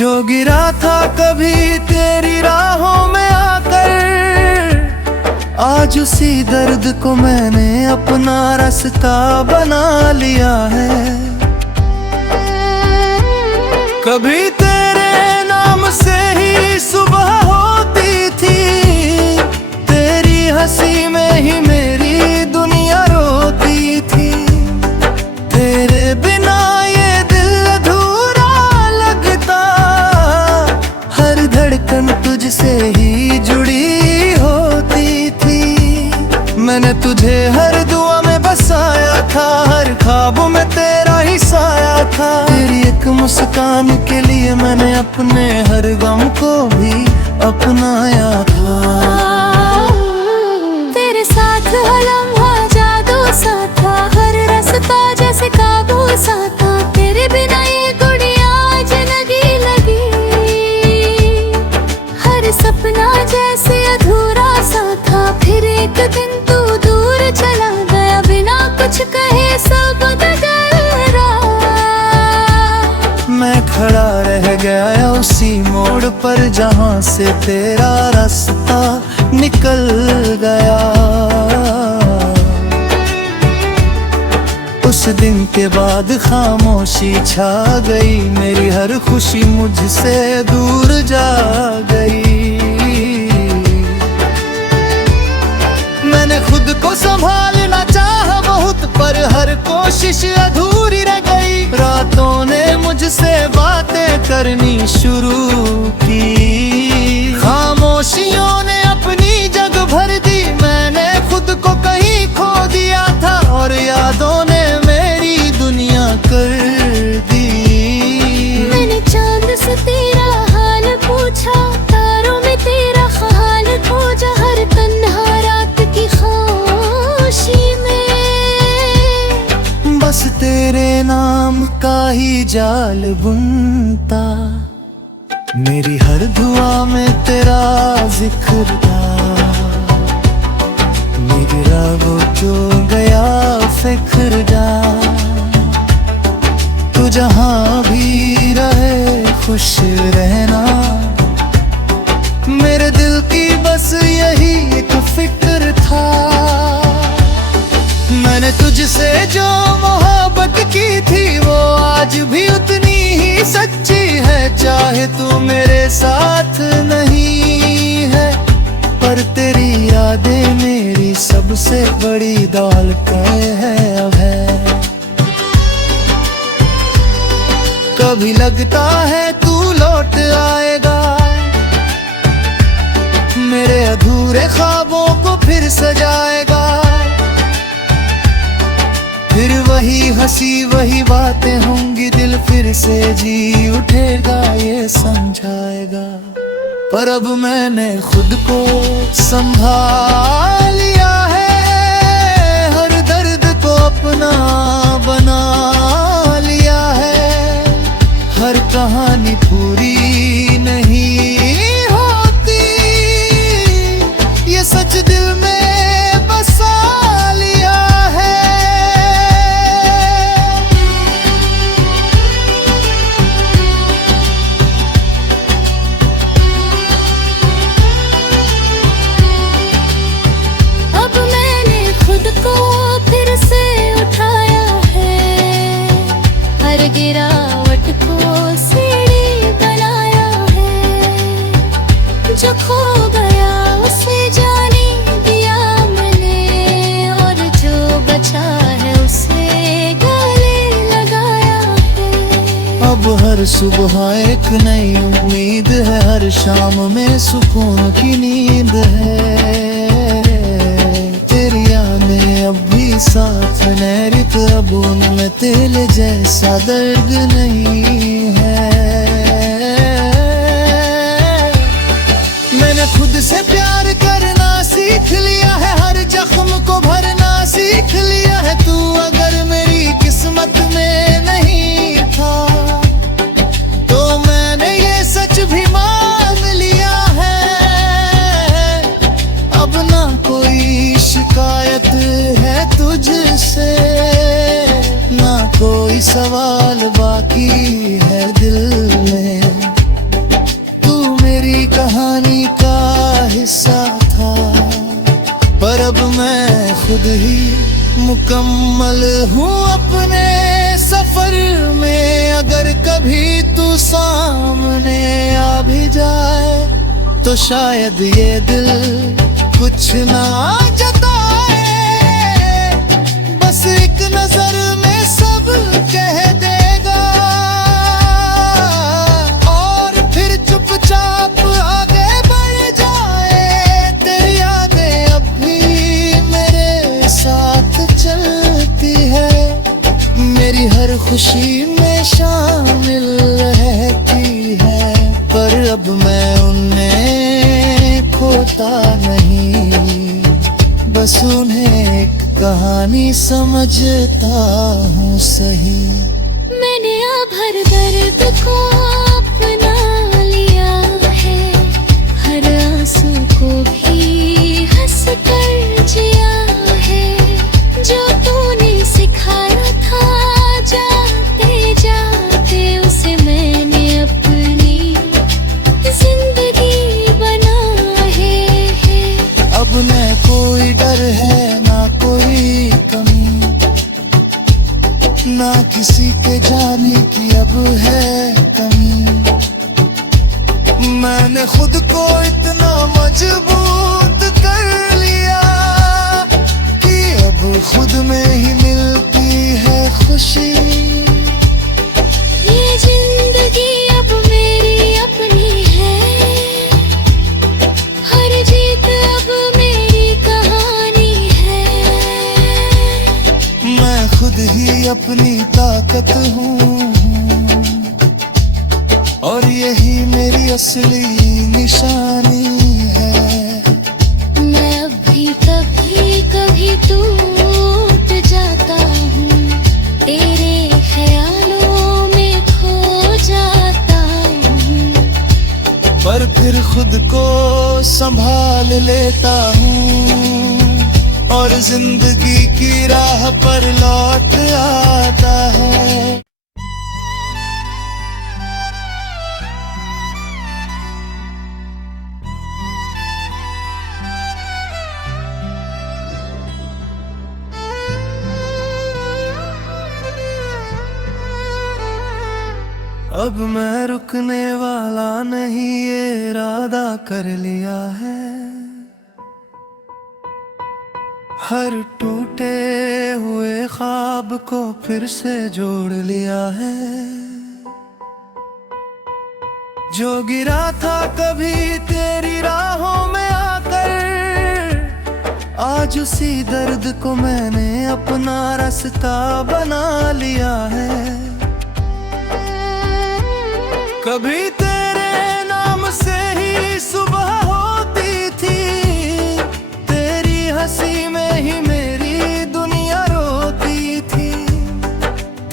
जो गिरा था कभी तेरी राहों में आकर, आज उसी दर्द को मैंने अपना रास्ता बना लिया है। कभी तेरे नाम से ही सुबह होती थी, तेरी हंसी में ही मेरी दुनिया रोती थी। तेरे बिना ये दिल अधूरा लगता, हर धड़कन तुझसे ही जुड़ी होती थी। मैंने तुझे हर दुआ में बसाया था, हर ख्वाबों में तेरा ही साया था। तेरी एक मुस्कान के लिए मैंने अपने हर गम को भी अपनाया था। तेरे साथ हर लम्हा जादू सा था, हर रास्ता जैसे काबू सा था। तेरे बिना ये गुड़िया आज लगी लगी, हर सपना जैसे अधूरा सा था। फिर एक दिन तू दूर चला गया, बिना कुछ कहे सब बदल रहा। मैं खड़ा रह गया उसी मोड़ पर जहां से तेरा रास्ता निकल गया। उस दिन के बाद खामोशी छा गई, मेरी हर खुशी मुझसे दूर जा गई। मैंने खुद को संभालना चाहा बहुत, पर हर कोशिश अधूरी रह गई। रातों ने मुझसे बातें करनी शुरू की, खामोशियों ने अपनी जगह भर दी। मैंने खुद को कहीं खो दिया था, और यादों ने मेरी दुनिया कर दी। मैंने चांद से तेरा हाल पूछा, तारों में तेरा ख्याल खोजा। हर तन्हा रात की खामोशी में बस तेरे नाम का ही जाल बुनता, मेरी हर दुआ में तेरा जिक्र था। मेरा वो जो गया फिक्र जा, तू जहां भी रहे खुश रहना। मेरे दिल की बस यही एक फिक्र था। मैंने तुझसे जो मोहब्बत की थी, वो आज भी उतनी ही सच्ची है। चाहे तू मेरे साथ नहीं है, पर तेरी यादें मेरी सबसे बड़ी दौलत है। कभी लगता है तू लौट आएगा, मेरे अधूरे ख्वाबों को फिर सजाएगा। फिर वही हंसी वही बातें होंगी, दिल फिर से जी उठेगा, ये समझाएगा। पर अब मैंने खुद को संभाल लिया है, हर दर्द को अपना बना लिया है। हर कहानी पूरी नहीं होती, ये सच दिल में बसा लिया है। अब मैंने खुद को फिर से उठाया है, हर गिरावट को सीढ़ी बनाया है। जो खो गया उसे जाने दिया मैंने, और जो बचा है उसे गले लगाया है। अब हर सुबह एक नई उम्मीद है, हर शाम में सुकून की नींद है। तेरी यादें अब भी साथ नैरित, अब उनमें तेल जैसा दर्द नहीं है। मैंने खुद से प्यार करना सीख लिया है, हर जख्म को भरना सीख लिया है। तू अगर मेरी किस्मत में नहीं था, तो मैंने ये सच भी मान लिया है। अब ना कोई शिकायत है तुझसे, ना कोई सवाल बाकी है दिल में। मुकम्मल हूँ अपने सफर में। अगर कभी तू सामने आ भी जाए तो शायद ये दिल कुछ ना जताए, बस एक नजर में सब कह देगा और फिर चुपचाप आगे बढ़ जाए। तेरी यादें अब भी मेरे साथ चलती है, मेरी हर खुशी में शामिल रहती है। पर अब मैं उन्हें खोता नहीं, बस उन्हें एक कहानी समझता हूँ सही। मैंने अब हर दर्द को अपना लिया है, हर आंसू को भी हंस कर जिया है। जो तूने सिखाया था जाते जाते, उसे मैंने अपनी जिंदगी बना है। अब न कोई डर है ना कोई कमी, ना किसी के जाने की अब है कमी। मैंने खुद को इतना मजबूत कर लिया कि अब खुद में ही मिलती है खुशी। ये जिंदगी अब मेरी अपनी है, हर जीत अब मेरी कहानी है। मैं खुद ही अपनी ताकत हूँ और यही मेरी असली निशानी है। मैं अब भी कभी कभी टूट जाता हूँ, तेरे ख्यालों में खो जाता हूँ। पर फिर खुद को संभाल लेता हूँ और जिंदगी की राह पर लौट आता है। अब मैं रुकने वाला नहीं, ये इरादा कर लिया है। हर टूटे हुए ख्वाब को फिर से जोड़ लिया है। जो गिरा था कभी तेरी राहों में आकर, आज उसी दर्द को मैंने अपना रास्ता बना लिया है। कभी तेरे नाम से ही सुबह होती थी, तेरी हंसी में ही मेरी दुनिया रोती थी।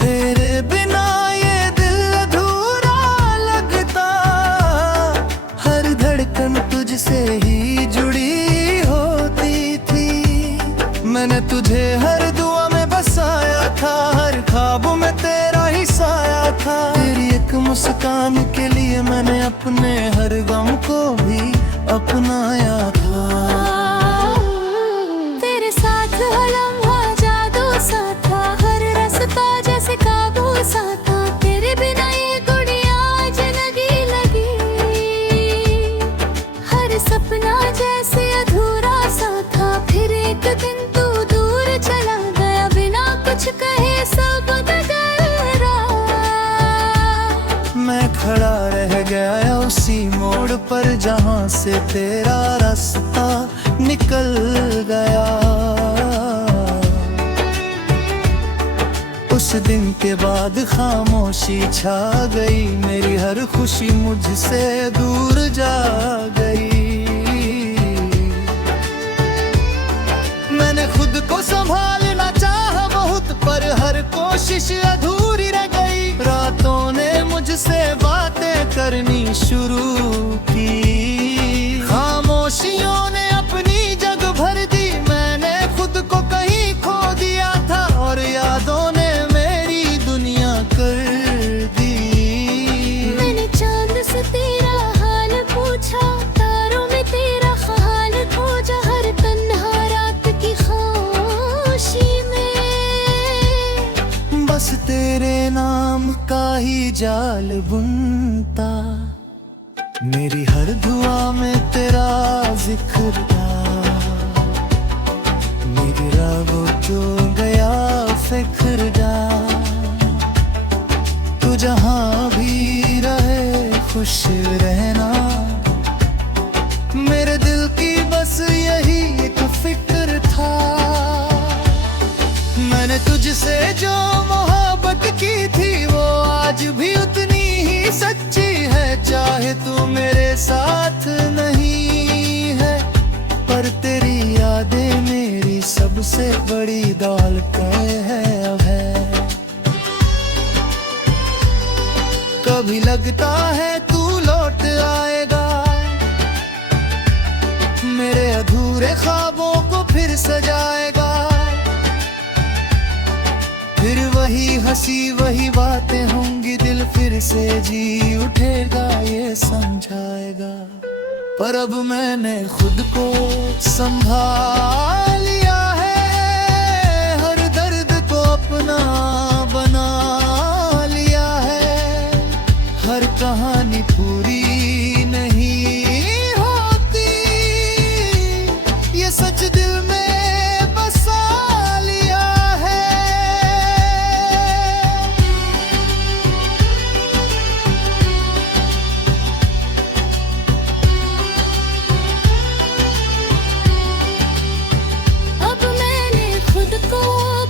तेरे बिना ये दिल अधूरा लगता, हर धड़कन तुझसे ही जुड़ी होती थी। मैंने तुझे हर दुआ में बसाया था, हर ख्वाब में तेरा ही साया था। तेरी एक मुस्कान के लिए मैंने अपने हर गम को भी अपनाया था। तेरे साथ हर लम्हा जादू सा था, हर रास्ता जैसे काबू सा था। तेरे बिना ये गुड़िया जिंदगी लगी, हर सपना जैसे अधूरा सा था। फिर एक दिन तू दूर चला गया, बिना कुछ कहे सब बदल। मैं खड़ा रह गया उसी मोड़ पर जहां से तेरा रास्ता निकल गया। उस दिन के बाद खामोशी छा गई, मेरी हर खुशी मुझसे दूर जा गई। मैंने खुद को संभालना चाहा बहुत, पर हर कोशिश अधूरी रह गई। रातों ने मुझसे बातें करनी शुरू की, खामोशियों ने अपनी जगह भर दी। मैंने खुद को कहीं खो दिया था और यादों ने मेरी दुनिया कर दी। मैंने चांद से तेरा हाल पूछा, तारों में तेरा ख्याल खोजा। हर तन्हा रात की खामोशी में बनता, मेरी हर दुआ में तेरा जिक्र था। मेरा वो जो गया फिक्र जा, तू जहां भी रहे खुश रहना। मेरे दिल की बस यही एक फिक्र था। मैंने तुझसे जो मोहब्बत की थी वो आज भी उतनी ही सच्ची है। चाहे तू मेरे साथ नहीं है, पर तेरी यादें मेरी सबसे बड़ी दौलत है। अब है कभी लगता है तू लौट आएगा, मेरे अधूरे ख्वाबों को फिर सजाएगा। फिर वही हंसी वही बातें होंगी, दिल फिर से जी उठेगा, ये समझाएगा। पर अब मैंने खुद को संभाल लिया है, हर दर्द को अपना बना लिया है। हर कहानी पूरी नहीं होती, ये सच दिल में बसा लिया है। अब मैंने खुद को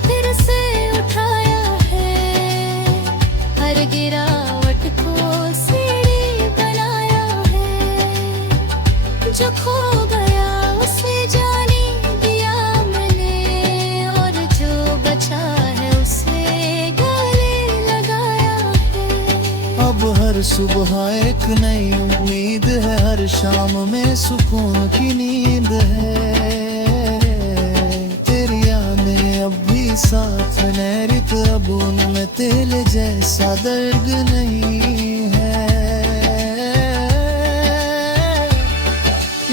फिर से उठाया है, हर गिरावट को सीढ़ी बनाया है। जो खो गया उसे जाने दिया मैंने, और जो बचा है उसे गले लगाया है। अब हर सुबह एक नई उम्मीद है, हर शाम में सुकून की नींद है। तेरी यादें अब भी साथ नैरित, अब उनमें तेल जैसा दर्द नहीं है।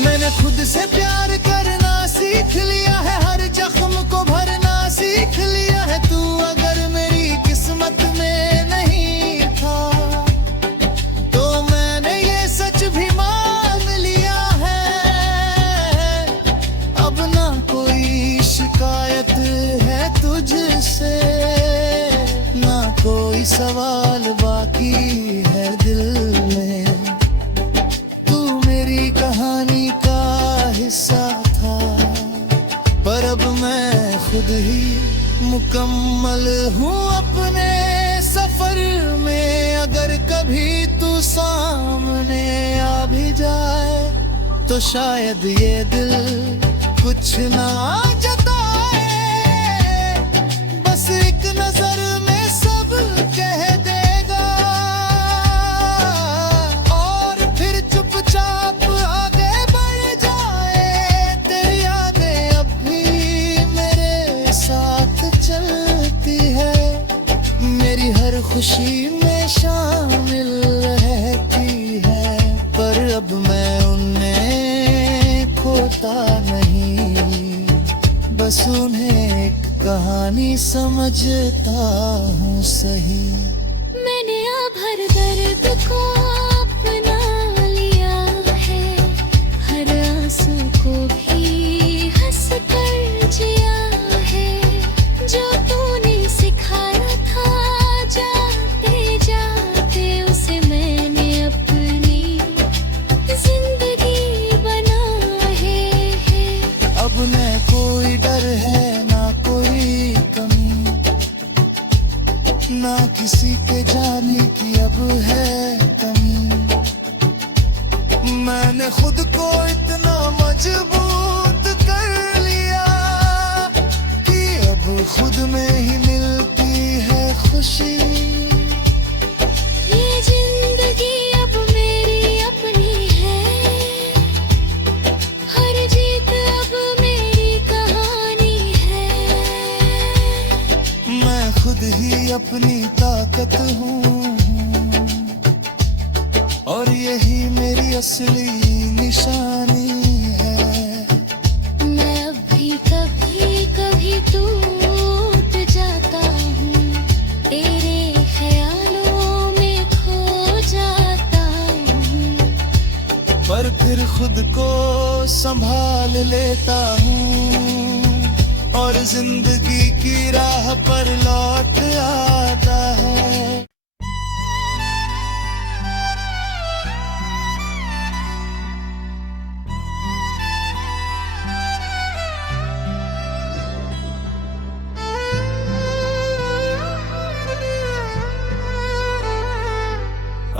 मैंने खुद से प्यार करना सीख लिया है, हर जख्म को भरना सीख लिया है। तू अगर मेरी किस्मत में नहीं था, तो मैंने ये सच भी मान लिया है। अब ना कोई शिकायत है तुझसे, ना कोई सवाल बाकी है दिल में। तू मेरी कहानी का हिस्सा था, पर अब मैं खुद ही मुकम्मल हूँ अपने सफर में। अगर कभी तू सामने आ भी जाए, तो शायद ये दिल कुछ ना जताए। बस एक नजर में सब कह देगा, और फिर चुपचाप आगे बढ़ जाए। तेरी यादें अब भी मेरे साथ चलती है, मेरी हर खुशी में शामिल रहती है। पर अब मैं उन्हें खोता नहीं, बस उन्हें एक कहानी समझता हूँ सही। मैंने अब हर दर्द को अपना लिया है, हर आंसू को भी हंस कर जिया है। जो तूने सिखाया था जाते जाते, उसे मैंने अपनी जिंदगी बना है। अब न कोई डर है ना कोई कमी, ना किसी के जाने की अब है कमी। मैंने खुद को इतना मजबूत कर लिया, कि अब खुद में ही मिलती है खुशी। ये जिंदगी अब मेरी अपनी है, हर जीत अब मेरी कहानी है। मैं खुद ही अपनी ताकत हूँ, और यही मेरी असली निशानी है। मैं अब भी कभी कभी टूट जाता हूँ, तेरे ख्यालों में खो जाता पर फिर खुद को संभाल लेता हूँ और जिंदगी की राह पर लौट आता है।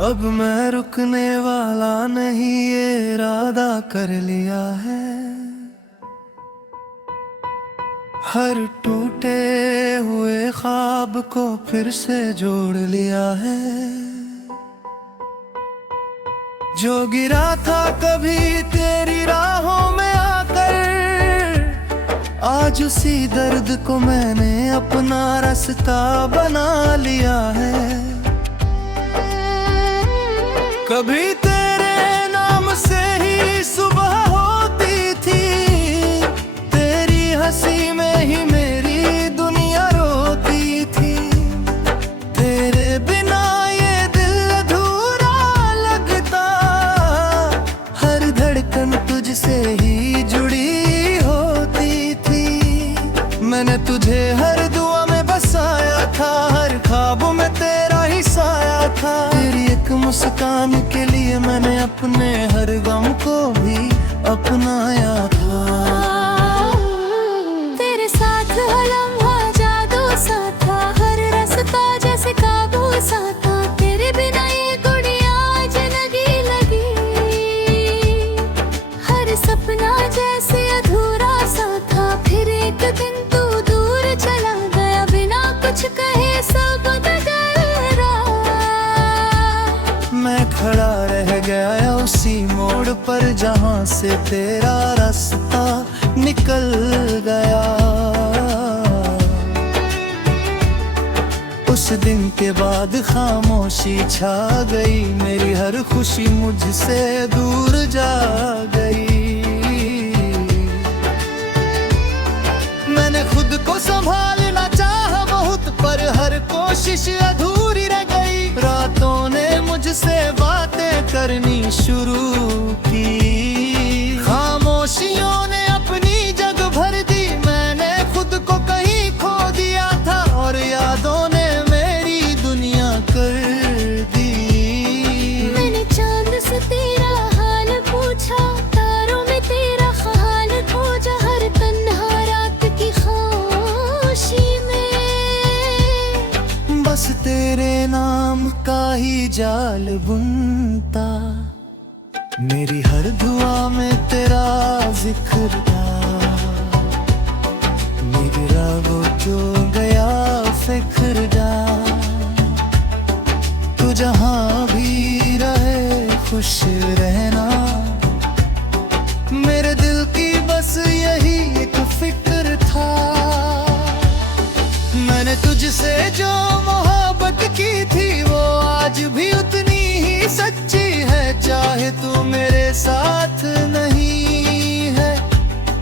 अब मैं रुकने वाला नहीं, ये इरादा कर लिया है। हर टूटे हुए ख्वाब को फिर से जोड़ लिया है। जो गिरा था कभी तेरी राहों में आकर, आज उसी दर्द को मैंने अपना रास्ता बना लिया है। कभी तेरे नाम से ही सुबह होती थी, तेरी हंसी में ही मेरी दुनिया रोती थी। तेरे बिना ये दिल अधूरा लगता, हर धड़कन तुझसे ही जुड़ी होती थी। मैंने तुझे हर दुआ में बसाया था, हर ख्वाब में तेरा ही साया था। तेरी एक मुस्कान के लिए मैंने अपने हर गम को भी अपनाया था। तेरे साथ हर लम्हा जादू सा था, हर रास्ता जैसे काबू सा था। तेरे बिना ये गुड़िया जिंदगी लगी, हर सपना जैसे अधूरा सा था। फिर एक दिन तू दूर चला गया, बिना कुछ कहे सब बदल। मैं खड़ा रह गया उसी मोड़ पर जहां से तेरा रास्ता निकल गया। उस दिन के बाद खामोशी छा गई, मेरी हर खुशी मुझसे दूर जा गई। मैंने खुद को संभालना चाहा बहुत, पर हर कोशिश अधूरी रह गई। रातों ने मुझसे बातें करनी शुरू की, खामोशियों ने अपनी जग भर दी। मैंने खुद को कहीं खो दिया था और यादों ने मेरी दुनिया कर दी। मैंने चांद से तेरा हाल पूछा, तारों में तेरा ख्याल खोजा। हर तन्हा रात की खामोशी में बस तेरे नाम का ही जाल बुनता, मेरी हर दुआ में तेरा जिक्र था। मेरा वो जो गया फिक्र जा, तू जहां भी रहे खुश रहना। मेरे दिल की बस यही एक फिक्र था। मैंने तुझसे जो मोहब्बत की थी, वो आज भी उतनी ही सच्ची है। चाहे तू मेरे साथ नहीं है,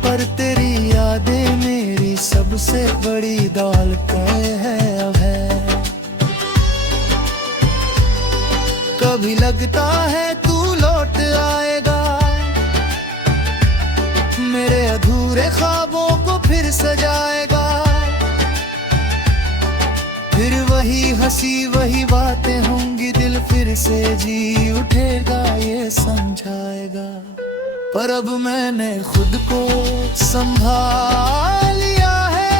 पर तेरी यादें मेरी सबसे बड़ी दौलत है। कभी लगता है तू लौट आएगा, मेरे अधूरे ख्वाबों को फिर सजाएगा। फिर वही हंसी वही बातें होंगी, दिल फिर से जी उठेगा, ये समझाएगा। पर अब मैंने खुद को संभाल लिया है,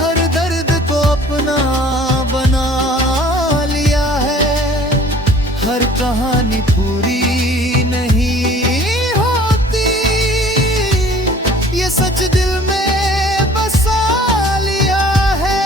हर दर्द को अपना बना लिया है। हर कहानी पूरी नहीं होती, ये सच दिल में बसा लिया है।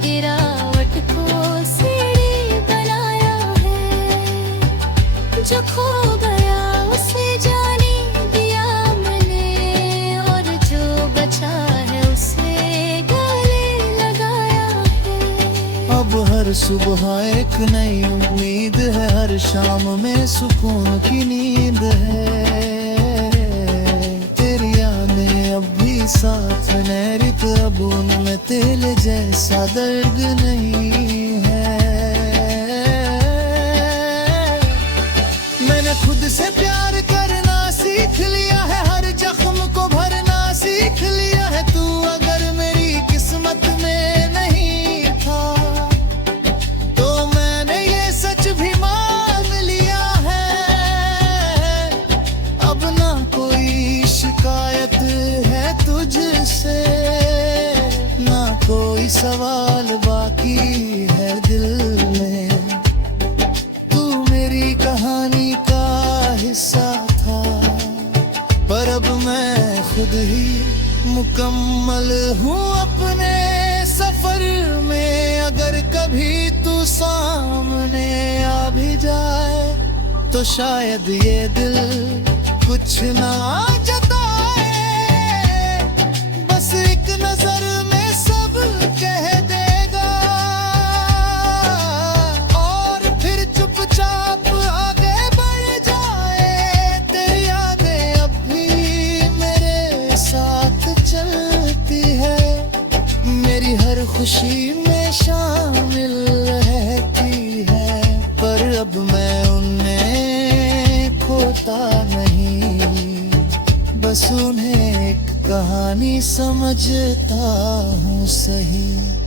गिरावट को सीढ़ी बनाया है। सुबह एक नई उम्मीद है, हर शाम में सुकून की नींद है। तेरी यादें अब भी साथ में, रित अब उनमें तेल जैसा दर्द नहीं है। मैंने खुद से प्यार करना सीख लिया है, हर जख्म को भरना सीख लिया है। तू अगर मेरी किस्मत में नहीं था तो मैंने ये सच भी मान लिया है। अब ना कोई शिकायत है तुझसे, ना कोई सवाल बाकी है दिल में। तू मेरी कहानी का हिस्सा था, पर अब मैं खुद ही मुकम्मल हूँ अपने सफर में। अगर कभी तू सामने आ भी जाए तो शायद ये दिल कुछ ना जताए, बस एक नजर में सब कह देगा और फिर चुपचाप आगे बढ़ जाए। तेरी यादें अब भी मेरे साथ चलती है, मेरी हर खुशी में शामिल रहती है। पर अब मैं उन्हें खोता नहीं, बस उन्हें एक कहानी समझता हूँ सही।